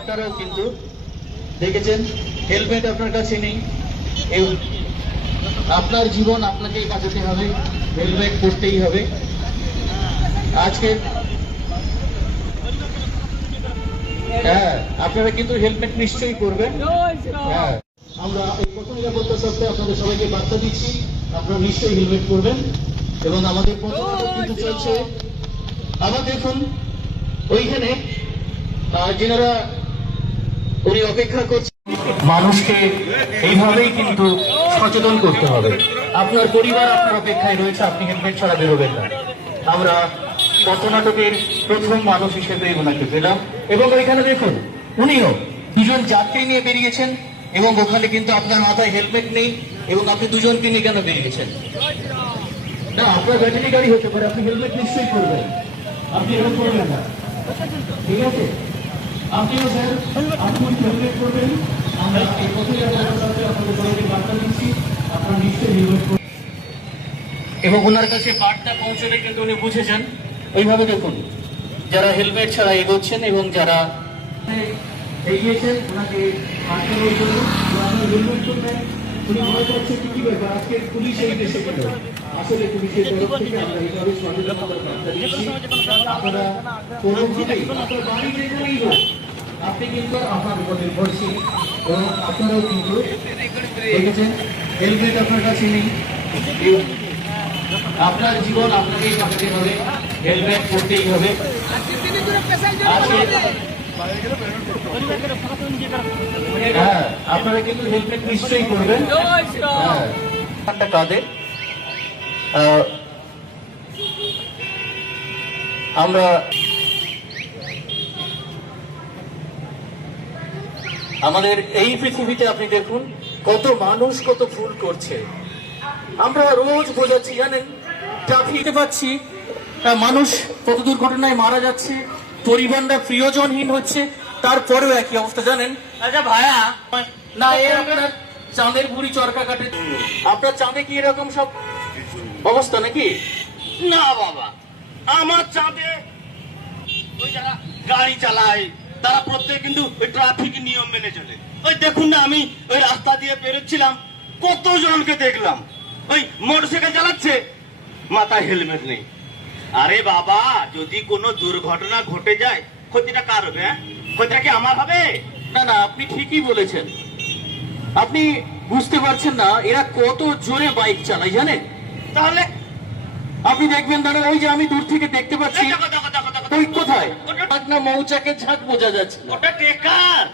আপনারাও কিন্তু দেখেছেন হেলমেট আপনার কাছে নেই, আপনার জীবন আপনাকেই বাঁচাতে হবে, হেলমেট পরতেই হবে। আজকে হ্যাঁ, আপনারা কিন্তু হেলমেট নিশ্চয়ই করবেন। হ্যাঁ, আমরা এই পথ নিরাপত্তা সত্ত্বে আপনাদের সবাইকে বার্তা দিচ্ছি, আপনারা নিশ্চয়ই হেলমেট করবেন। এবং আমাদের পথনাটক কিন্তু চলছে। আবার দেখুন ওইখানে যেনারা উনি অপেক্ষা করছেন, মানুষকে এইভাবেই কিন্তু সচেতন করতে হবে। আপনার পরিবার আপনার অপেক্ষায় রয়েছে, আপনি হেলমেট ছাড়া বেরোবেন না। আমরা পথনাটকের প্রথম মানুষ হিসেবে ওনাকে পেলাম। এবং ওইখানে দেখুন উনিও দুজন যাত্রী নিয়ে বেরিয়েছেন এবং ওখানে কিন্তু আপনার মাথায় হেলমেট নেই এবং আপনি দুজনকে নিয়ে কেন বেরিয়েছেন? না, আপনার ব্যাটারি গাড়ি হতে পারে, আপনি হেলমেট নিশ্চয়ই করবেন, আপনি এরকম করবেন না, ঠিক আছে? আপনিও স্যার, আপনি হেলমেট করবেন। আমরা এই প্রথমে আপনাদের সবাইকে বার্তা দিচ্ছি, আপনারা নিশ্চয়ই হেলমেট করবেন। এবং ওনার কাছে বার্তা পৌঁছলে কিন্তু উনি বুঝেছেন। এইভাবে দেখুন যারা হেলমেট ছাড়া এগোচ্ছেন এবং যারা এগিয়েছেন ওনাকে আটকানোর জন্য হেলমেট করবেন। উনি মনে করছেন কি ব্যাপার, আজকে পুলিশ এই দেশে গেল। আসলে পুলিশের তরফ থেকে আমরা এইভাবে সচেতনতার বার্তা দিচ্ছি। আপনারা কোনোভাবেই আপনার বাড়ি যেখানেই হোক, আপনি কিন্তু আপনার উপর নির্ভরশীল এবং আপনারাও কিন্তু দেখেছেন হেলমেট আপনার কাছে নেই, আপনার জীবন আপনাকেই বাঁচাতে হবে, হেলমেট পরতেই হবে। হ্যাঁ, আপনারা কিন্তু হেলমেট নিশ্চয়ই করবেন। কাঁধে আমরা আমাদের এই পৃথিবীতে আপনি দেখুন কত মানুষ কত ভুল করছে। আমরা রোজ বোঝাচ্ছি, জানেন, ট্রাফিকে পাচ্ছি মানুষ কত দুর্ঘটনায় মারা যাচ্ছে, পরিবাররা প্রিয়জনহীন হচ্ছে, তারপরেও একই অবস্থা, জানেন? আচ্ছা ভাইয়া, না, এ আপনার চাঁদের বুড়ি চরকা কাটে। আপনার চাঁদে কি এরকম সব অবস্থা নাকি? না বাবা, আমার চাঁদে ওই যারা গাড়ি চালায় তারা প্রত্যেক কিন্তু ওই ট্রাফিক নিয়ম মেনে চলে। ওই দেখুন না, আমি ওই রাস্তা দিয়ে বেরোচ্ছিলাম, কতজনকে দেখলাম ওই মোটরসাইকেল চালাচ্ছে, মাথায় হেলমেট নেই। আরে বাবা, যদি কোনো দুর্ঘটনা ঘটে যায় ক্ষতিটা কার হবে? ক্ষতিটা কি আমার হবে? না না, আপনি ঠিকই বলেছেন। আপনি বুঝতে পারছেন না এরা কত জোরে বাইক চালায়, জানেন? তাহলে আপনি দেখবেন দাদা, ওই যে আমি দূর থেকে দেখতে পাচ্ছি, ওই কোথায় না মৌচাকের ঝাঁক বোঝা যাচ্ছে। ওটা টেকার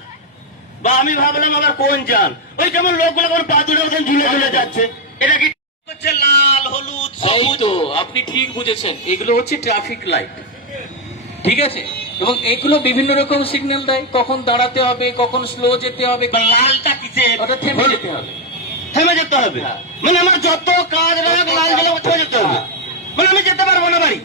বা আমি ভাবলাম আবার কোন যান, ওই যেমন লোকগুলো কোন পাথরের মতন ঝুলে ঝুলে যাচ্ছে। এটা কি হচ্ছে লাল হলুদ সবুজ? তো আপনি ঠিক বুঝেছেন, এগুলো হচ্ছে ট্রাফিক লাইট, ঠিক আছে? এবং এগুলো বিভিন্ন রকম সিগন্যাল দেয়, কখন দাঁড়াতে হবে, কখন স্লো যেতে হবে। লালটা কিসের? ওটা থেমে যেতে হবে। থেমে যেতে হবে? হ্যাঁ। মানে আমার যত কাজ রয়েছে লাল জ্বলে থেমে যেতে হবে? মানে আমি যেতে পারবো না বাড়ি?